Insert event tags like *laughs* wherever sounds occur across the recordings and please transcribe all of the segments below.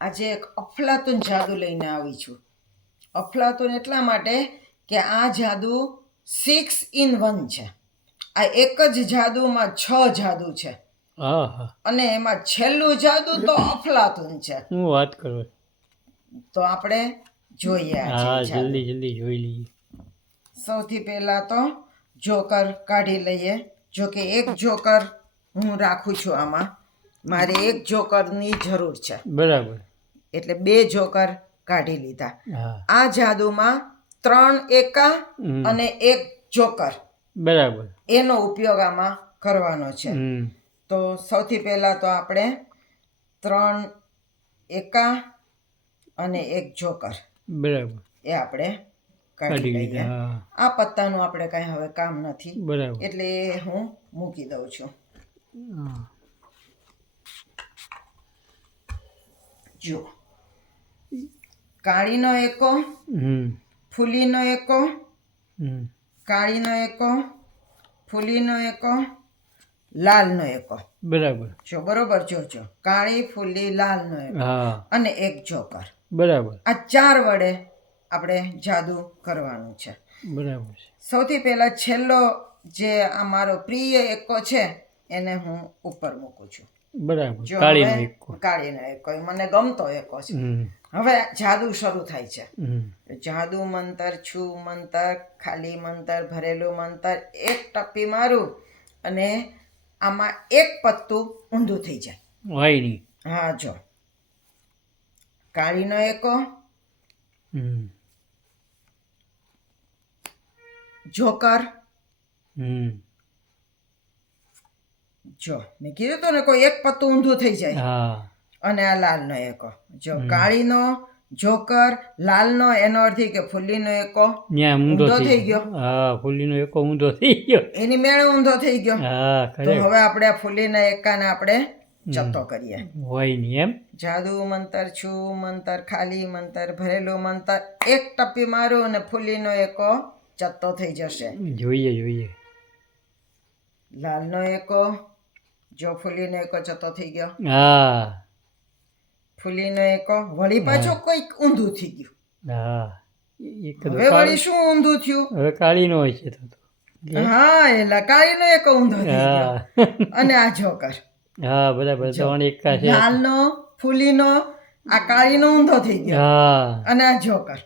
આજે એક અફલાતુન જાદુ લઈને આવી છું. અફલાતુન એટલા માટે કે આ જાદુ સિક્સ ઇન વન છે. આ એક જ જાદુમાં છ જાદુ છે. અને એમાં છેલ્લું જાદુ તો અફલાતુન છે. હું વાત કરું. તો આપણે જોઈએ હા જલ્દી જલ્દી જોઈ લઈએ. સૌથી પહેલા તો જોકર કાઢી લઈએ. જો કે એક જોકર હું રાખું છું આમાં. મારે એક જોકરની જરૂર છે. બરાબર. એટલે બે જોકર કાઢી લીધા. આ જાદુમાં ત્રણ એકા અને એક જોકર. બરાબર. એનો ઉપયોગ આમાં કરવાનો છે. તો સૌથી પહેલા તો આપણે ત્રણ એકા અને એક જોકર. બરાબર. એ આપણે કાઢી લઈએ. લીધા આ પત્તાનું આપણે કાંઈ હવે કામ નથી. બરાબર. એટલે હું મૂકી દઉં છું. જો કાળીનો એકો ફૂલીનો એકો કાળીનો એકો ફૂલીનો એકો લાલનો એકો. બરાબર. જો બરોબર જોજો કાળી ફૂલી લાલનો એકો. અને એક જોકર બરાબર. આ ચાર વડે આપણે જાદુ કરવાનું છે. બરાબર સૌથી પહેલા છેલ્લો જે આ મારો પ્રિય એકો છે એને હું ઉપર મૂકું છું. બરાબર. કાળીનો એકો કાળીનો એકો મને ગમતો એકો છે. હવે જાદુ શરૂ થાય છે. જાદુ મંતર છું મંતર ખાલી મંતર ભરેલું મંતર એક ટપ્પી મારું અને આમાં એક પત્તું ઊંધું થઈ જાય. વાય નહીં. હા જો. કાળીનો એકો. જોકર. હમ. જો મેં કીધું તો ને કોઈ એક પત્તું ઊંધું થઈ જાય. હા. અને આ લાલનો એકો. જો કાળીનો જોકર લાલનો એનો અર્થ કે ફૂલીનો એકો ઊંધો થઈ ગયો. હા ફૂલીનો એકો ઊંધો થઈ ગયો. એની મેળે ઊંધો થઈ ગયો. હા તો હવે આપણે આ ફૂલીના એકાને આપણે ચત્તો કરીએ. હોય નહીં એમ. જાદુ મંતર છું મંતર ખાલી મંતર ભરેલું મંતર એક ટપ્પી મારું અને ફૂલીનો એકો ચત્તો થઈ જશે. જોઈએ જોઈએ. લાલનો એકો જો ફૂલીનો એકો જતો થઈ ગયો. હા. ફૂલીનો એકો વળી પાછો કોઈક ઊંધું થઈ ગયું. હા. હવે વળી શું ઊંધું થયું? હવે કાળીનો હોય છે. હા એલા કાળીનો એક ઊંધો થઈ ગયો. અને આ જોકર હા બરાબર ત્રણ એકા છે. લાલનો ફૂલીનો આ કાળીનો ઊંધો થઈ ગયો. હા. અને આ જોકર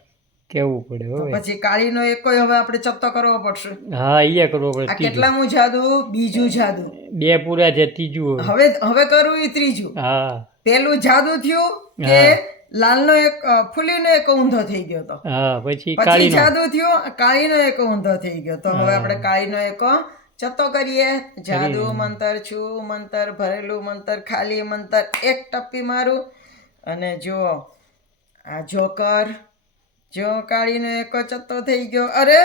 કેવું પડે હવે? પછી કાળીનો એકો હવે આપણે ચત્તો કરવો પડશે. હા એ કરવો પડે આ કેટલામું જાદુ? બીજું જાદુ. બે પૂરા છે ત્રીજું હવે. હવે કરવું એ ત્રીજું. હા. પેલું જાદુ થયું કે લાલનો એક ફૂલી ફૂલીનો એક ઊંધો થઈ ગયો તો. હા પછી પછી કાળીનો. જાદુ થયું કાળીનો એક ઊંધો થઈ ગયો તો. હવે આપણે કાળીનો એક ચત્તો કરીએ. જાદુ મંતર છું મંતર ભરેલું મંતર ખાલી મંતર એક ટપ્પી મારું. અને જો આ જોકર જો કાળીનો એક ચત્તો થઈ ગયો. અરે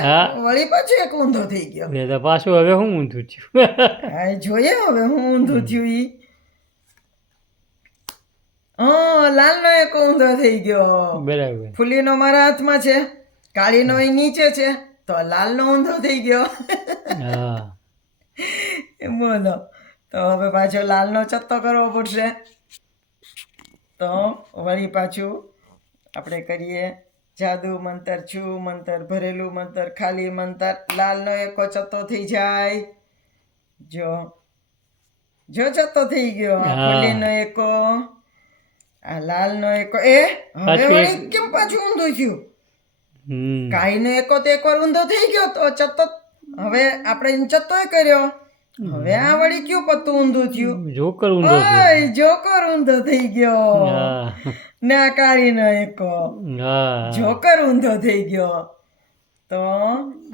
વળી પાછું એક ઊંધો થઈ ગયો. એટલે તો પાછું હવે હું ઊંધું થયું હા જોઈએ હવે હું ઊંધું થયું ઈ. હા લાલનો એક ઊંધો થઈ ગયો. બરાબર. ફૂલીનો મારા હાથમાં છે કાળીનો એ નીચે છે તો લાલનો ઊંધો થઈ ગયો. હા. બોલો. તો હવે પાછો લાલનો ચત્તો કરવો પડશે. તો વળી પાછું આપણે કરીએ જાદુ મંતર છું મંતર ભરેલું મંતર ખાલી મંતર લાલનો એકો ચત્તો થઈ જાય. જો જો ચત્તો થઈ ગયો ફૂલીનો એકો આ લાલનો એકો. એ હવે વળી કેમ પાછું ઊંધું થયું? કાઈનો એકો તો એકવાર ઊંધો થઈ ગયો તો ચત્તો હવે આપણે એને ચત્તોય કર્યો. હવે આ વળી કયું પત્તું ઊંધું થયું? જોકર ઊંધો જોકર ઊંધો થઈ ગયો. ને કાઢી કાળીનો એકો જોકર ઊંધો થઈ ગયો. તો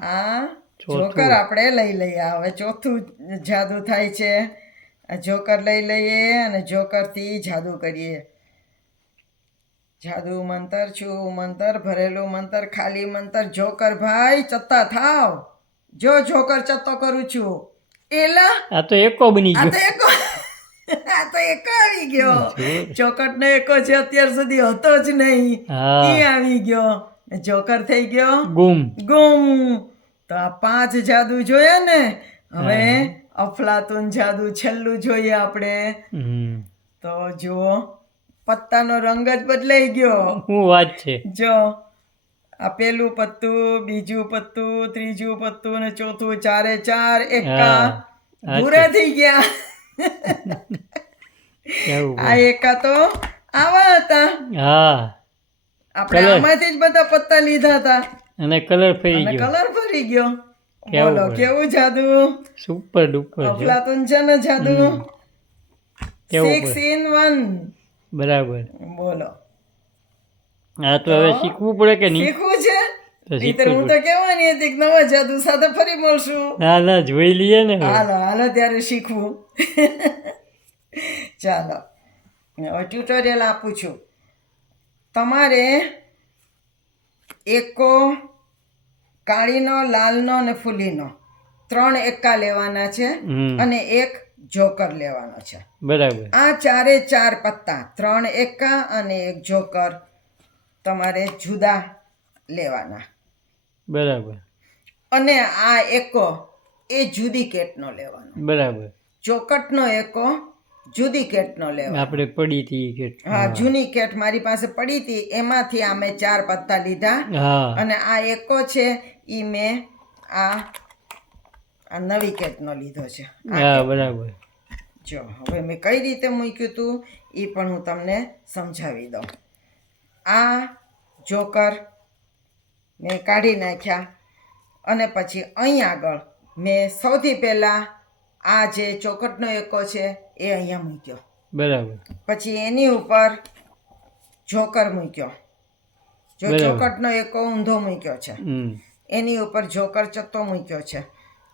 આ જોકર આપણે લઈ લઈએ. હવે ચોથું જાદુ થાય છે. આ જોકર લઈ લઈએ અને જોકરથી જાદુ કરીએ. જાદુ મંતર છું મંતર ભરેલું મંતર ખાલી મંતર જોકર ભાઈ ચત્તા થાવ. જો જોકર ચત્તો કરું છું. એલા? આ તો એકો બની આ તો એક. *laughs* આ તો એક આવી ગયો. ચોકટ નો એકો છે અત્યાર સુધી હતો જ નહીં એ આવી ગયો. જોકર થઈ ગયો. ગુમ. ગુમ. તો આ પાંચ જાદુ જોયા ને હવે અફલાતુન જાદુ છેલ્લું જોઈએ આપણે. તો જુઓ પત્તાનો રંગ જ બદલાઈ ગયો. શું વાત છે? જો આ પેલું પત્તું બીજું પત્તું ત્રીજું પત્તું ને ચોથું ચારે ચાર એકા હા. હા, ભૂરા થઈ ગયા. આ એકા તો આવા હતા. હા. આપણે આમાંથી જ બધા પત્તા લીધા હતા. અને કલર ફરી ગયો. કલર ફરી ગયો. કેવું બોલો કેવું જાદુ? સુપર ડુપર અફલાતુન છે ને જાદુ? સિક્સ ઇન વન બરાબર. બોલો. આ તો હવે શીખવું પડે કે નહીં? શીખવું છે? નહીંતર હું તો કહેવાની હતી કે નવા જાદુ સાથે ફરી મળશું. ના ના જોઈ લઈએ ને હાલો હાલો ત્યારે શીખવું. ચાલો હવે ટ્યુટોરિયલ આપું છું. તમારે એકો કાળીનો લાલનો અને ફૂલીનો ત્રણ એકા લેવાના છે અને એક જોકર લેવાનો છે. બરાબર. આ ચારે ચાર પત્તા ત્રણ એકા અને એક જોકર તમારે જુદા લેવાના. બરાબર. અને આ એકો એ જુદી કેટનો લેવાનો. બરાબર. ચોકટનો એકો જુદી કેટનો લેવાનો. આપણે પડી હતી કેટ. હા જૂની કેટ મારી પાસે પડી હતી એમાંથી આ મેં ચાર પત્તા લીધા. અને આ એકો છે એ મેં આ આ નવી કેટનો લીધો છે. હા બરાબર. જો હવે મેં કઈ રીતે મૂક્યું હતું એ પણ હું તમને સમજાવી દઉં. આ જોકર મેં કાઢી નાખ્યા. અને પછી અહીં આગળ મેં સૌથી પહેલાં આ જે ચોકટનો એકો છે એ અહીંયા મૂક્યો. બરાબર. પછી એની ઉપર જોકર મૂક્યો. જો. ચોકટનો એકો ઊંધો મૂક્યો છે. એની ઉપર જોકર ચત્તો મૂક્યો છે.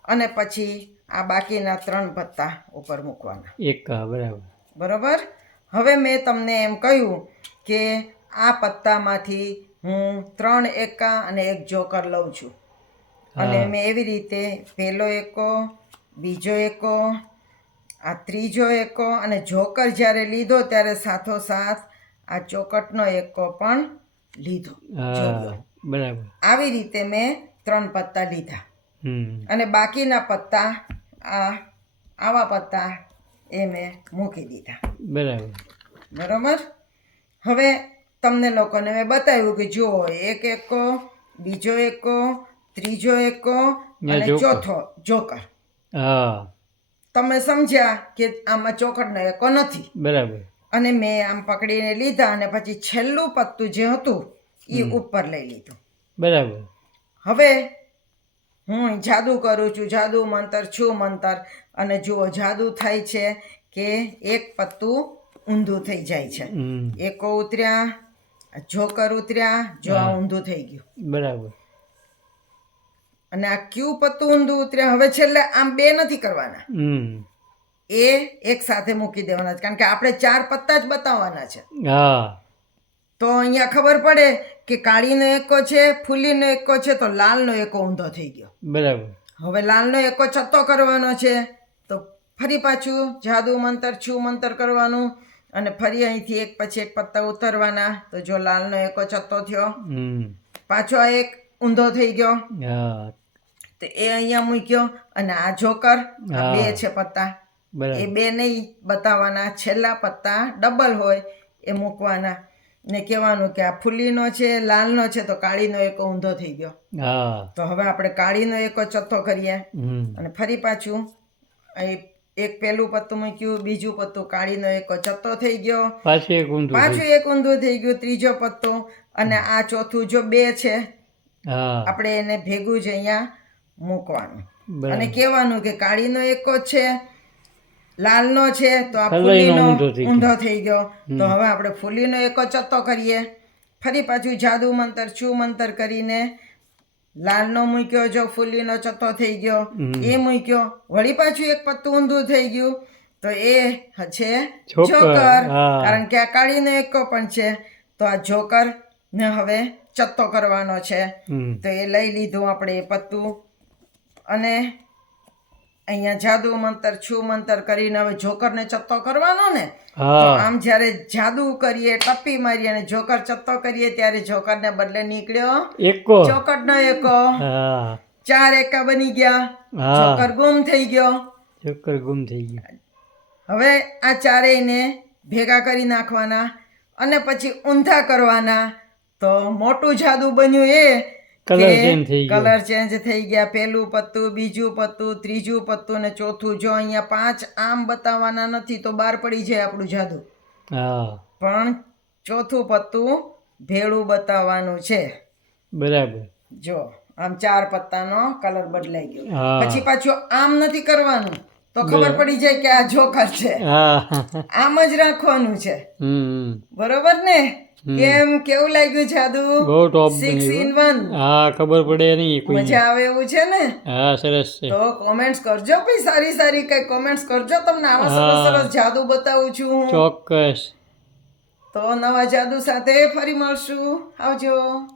અને પછી આ બાકીના ત્રણ પત્તા ઉપર મૂકવાના. એક બરાબર. બરાબર? હવે મેં તમને એમ કહ્યું કે આ પત્તામાંથી હું ત્રણ એકા અને એક જોકર લઉં છું. અને મેં એવી રીતે પહેલો એકો બીજો એકો આ ત્રીજો એકો અને જોકર જ્યારે લીધો ત્યારે સાથો સાથ આ ચોકટનો એકો પણ લીધો બરાબર. આવી રીતે મેં ત્રણ પત્તા લીધા. અને બાકીના પત્તા આ આવા પત્તા એ મેં મૂકી દીધા. બરાબર. બરાબર? હવે તમને લોકોને મેં બતાવ્યું કે જુઓ એક એકો બીજો એકો ત્રીજો એકો અને ચોથો જોકર. હા. તમે સમજ્યા કે આમાં ચોકડનો એકો નથી. બરાબર. અને મેં આમ પકડીને લીધા અને પછી છેલ્લું પત્તું જે હતું એ ઉપર લઈ લીધું. બરાબર. હવે હું જાદુ કરું છું જાદુ મંતર છું મંતર. અને જુઓ જાદુ થાય છે કે એક પત્તું ઊંધું થઈ જાય છે. એકો ઉતર્યા જોકર ઉતર્યા જો આ ઊંધું થઈ ગયું. બરાબર. અને આ ક્યુ પત્તું ઊંધું ઉતર્યા? હવે છેલ્લે આમ બે નથી કરવાના. એ એક સાથે મૂકી દેવાના છે. કારણ કે આપણે ચાર પત્તા જ બતાવવાના છે. હા. તો અહીંયા ખબર પડે કે કાળીનો એકો છે ફૂલીનો એકો છે તો લાલનો એકો ઊંધો થઈ ગયો. બરાબર. હવે લાલનો એકો છત્તો કરવાનો છે. તો ફરી પાછું જાદુ મંતર છું મંતર કરવાનું. અને ફરી અહીંથી એક પછી એક પત્તા ઉતરવાના. તો જો લાલનો એકો ચત્તો થયો. પાછો એક ઊંધો થઈ ગયો. તો એ અહીંયા મૂક્યો અને આ જોકર બે છે પત્તા. એ બે નહીં બતાવવાના. છેલ્લા પત્તા ડબલ હોય એ મૂકવાના. ને કહેવાનું કે આ ફૂલીનો છે લાલનો છે તો કાળીનો એકો ઊંધો થઈ ગયો. તો હવે આપણે કાળીનો એકો ચથ્થો કરીએ. અને ફરી પાછું અહીં એક પેલું પત્તું મૂક્યું બીજું પત્તું કાળીનો એક ચત્તો થઈ ગયો. પાછું એક ઊંધું પાછું એક ઊંધું થઈ ગયું ત્રીજો પત્તો. અને આ ચોથું જો બે છે આપણે એને ભેગું જ અહીંયા મૂકવાનું. અને કહેવાનું કે કાળીનો એકો છે લાલનો છે તો આ ફૂલીનો ઊંધો થઈ ગયો. તો હવે આપણે ફૂલીનો એકો ચત્તો કરીએ. ફરી પાછું જાદુ મંતર ચુ મંતર કરીને લાલનો મૂક્યો જો ફૂલીનો ચત્તો થઈ ગયો એ મૂક્યો. વળી પાછું એક પત્તું ઊંધું થઈ ગયું. તો એ છે જોકર, કારણ કે આ કાળીનો એકો પણ છે. તો આ જોકર ને હવે ચત્તો કરવાનો છે. તો એ લઈ લીધું આપણે એ પત્તું. અને અહીંયા જાદુ મંતર છુ મંતર કરીને હવે જોકરને ચત્તો કરવાનો ને આમ જ્યારે જાદુ કરીએ ટપ્પી મારીએ અને જોકર ચત્તો કરીએ ત્યારે જોકરને બદલે નીકળ્યો એકો. ચોકટનો એકો. ચાર એકા બની ગયા. જોકર ગુમ થઈ ગયો. જોકર ગુમ થઈ ગયો. હવે આ ચારેયને ભેગા કરી નાખવાના અને પછી ઊંધા કરવાના. તો મોટું જાદુ બન્યું એ Colour ચેન્જ થઈ ગયો. કલર ચેન્જ થઈ ગયા. પહેલું પત્તું બીજું પત્તું ત્રીજું પત્તું ને ચોથું. જો અહીંયા પાંચ આમ બતાવવાના નથી તો બહાર પડી જાય આપણું જાદુ. હા. પણ ચોથું પત્તું ભેળું બતાવવાનું છે. બરાબર. જો આમ ચાર પત્તાનો કલર બદલાઈ ગયો. પછી પાછું આમ નથી કરવાનું. તો ખબર પડી જાય કે આ જોકર છે. આમ જ રાખવાનું છે. બરોબર ને? કેમ? કેવું લાગ્યું જાદુ? બહુ ટોપ સિક્સ ઇન વન હા ખબર પડે નહીં કોઈ મજા આવે એવું છે ને? હા સરસ છે. તો કોમેન્ટ્સ કરજો ભાઈ સારી સારી કઈ કોમેન્ટ્સ કરજો તમને. આવા સરસ સરસ જાદુ બતાવું છું હું. ચોક્કસ. તો નવા જાદુ સાથે ફરી મળશું. આવજો.